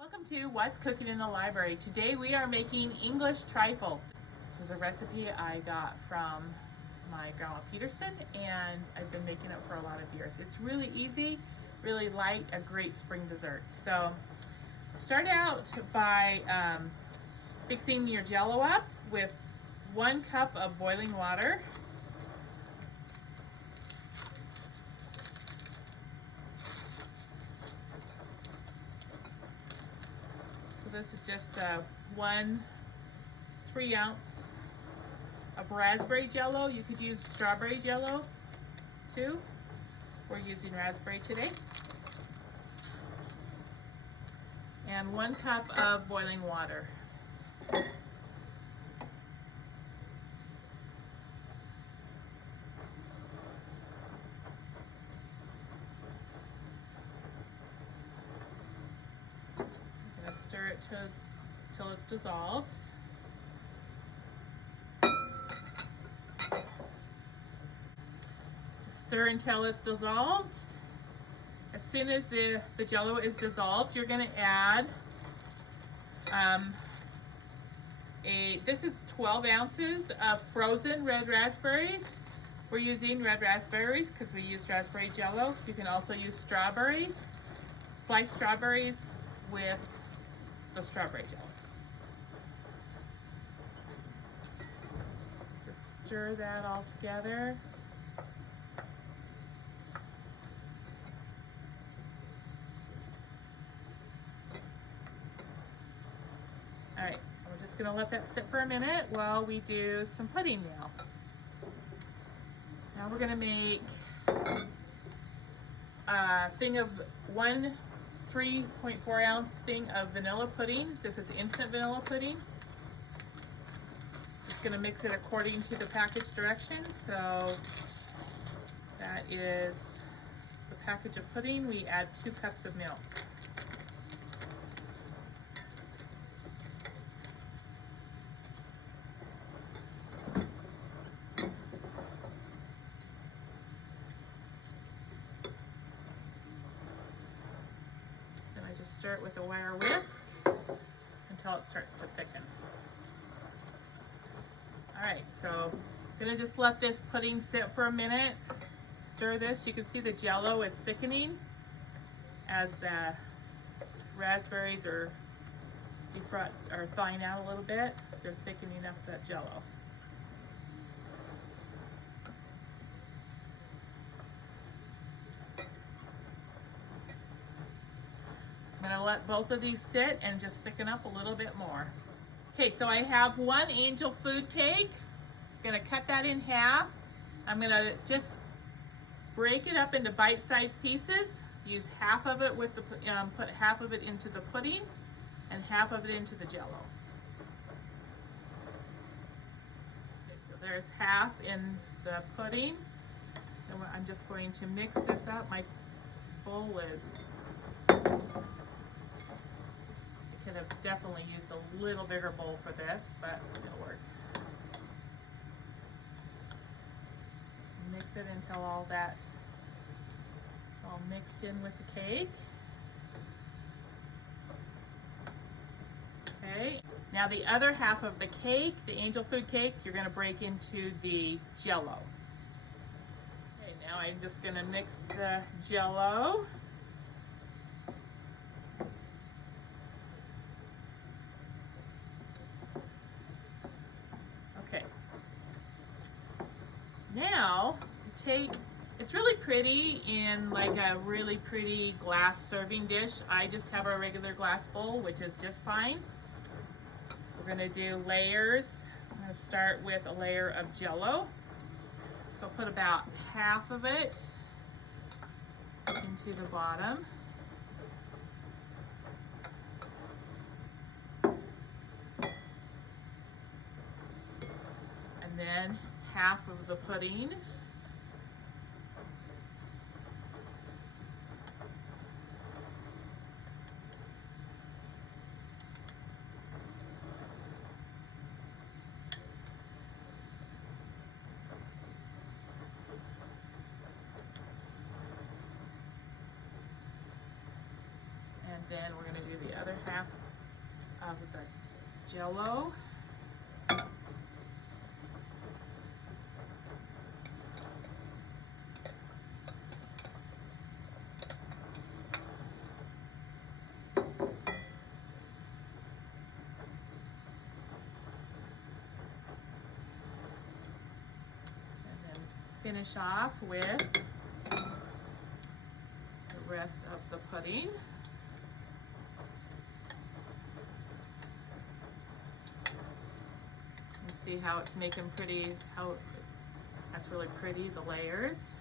Welcome to What's Cooking in the Library. Today we are making English trifle. This is a recipe I got from my grandma Peterson, and I've been making it for a lot of years. It's really easy, really light, a great spring dessert. So start out by mixing your jello up with 1 cup of boiling water. This is just 1 3-ounce of raspberry jello. You could use strawberry jello too. We're using raspberry today. And 1 cup of boiling water. Stir it till it's dissolved. Just stir until it's dissolved. As soon as the jello is dissolved, you're going to add this is 12 ounces of frozen red raspberries. We're using red raspberries because we used raspberry jello. You can also use strawberries, sliced strawberries with the strawberry jello. Just stir that all together. All right, we're just gonna let that sit for a minute while we do some pudding now. Now we're gonna make a thing of 1 3.4 ounce thing of vanilla pudding. This is instant vanilla pudding. Just going to mix it according to the package directions. So that is the package of pudding. We add 2 cups of milk. Just stir it with a wire whisk until it starts to thicken. All right, so I'm gonna just let this pudding sit for a minute. Stir this. You can see the jello is thickening as the raspberries are thawing out a little bit. They're thickening up that jello. I'm going to let both of these sit and just thicken up a little bit more. Okay, so I have 1 angel food cake. I'm going to cut that in half. I'm going to just break it up into bite-sized pieces. Use half of it with the put half of it into the pudding and half of it into the jello. Okay, so there's half in the pudding. And I'm just going to mix this up. My bowl is could have definitely used a little bigger bowl for this, but it'll work. So mix it until all that is all mixed in with the cake. Okay, now the other half of the cake, the angel food cake, you're going to break into the jello. Okay, now I'm just going to mix the jello. Now, it's really pretty in like a really pretty glass serving dish. I just have a regular glass bowl, which is just fine. We're gonna do layers. I'm gonna start with a layer of jello. So I'll put about half of it into the bottom. And then half of the pudding. then we're going to do the other half of the jello. Finish off with the rest of the pudding. You see how it's making pretty, how that's really pretty, the layers.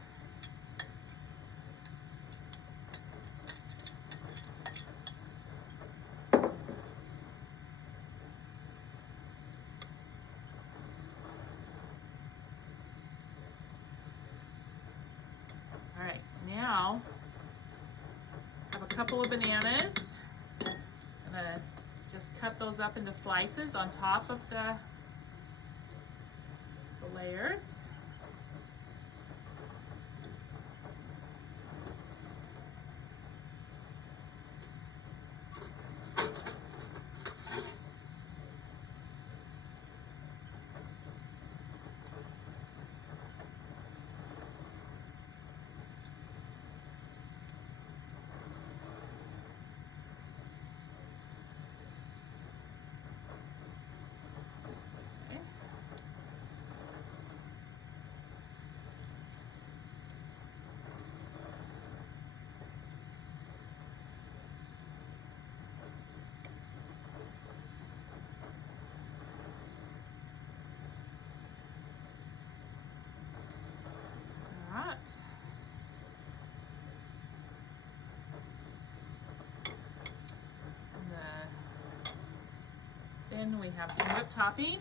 All right, now I have a couple of bananas. I'm gonna just cut those up into slices on top of the layers. Then we have some whipped topping.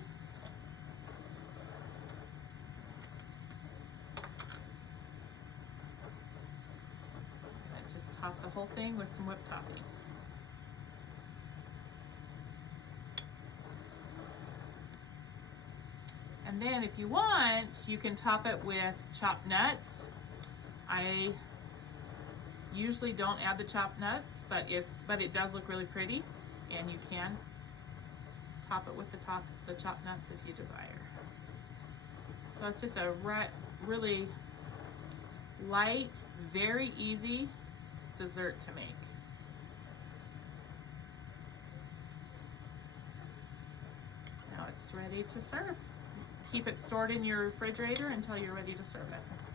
And just top the whole thing with some whipped topping. And then if you want, you can top it with chopped nuts. I usually don't add the chopped nuts, but it does look really pretty, and you can top it with the chopped nuts if you desire. So it's just a really light, very easy dessert to make. Now it's ready to serve. Keep it stored in your refrigerator until you're ready to serve it.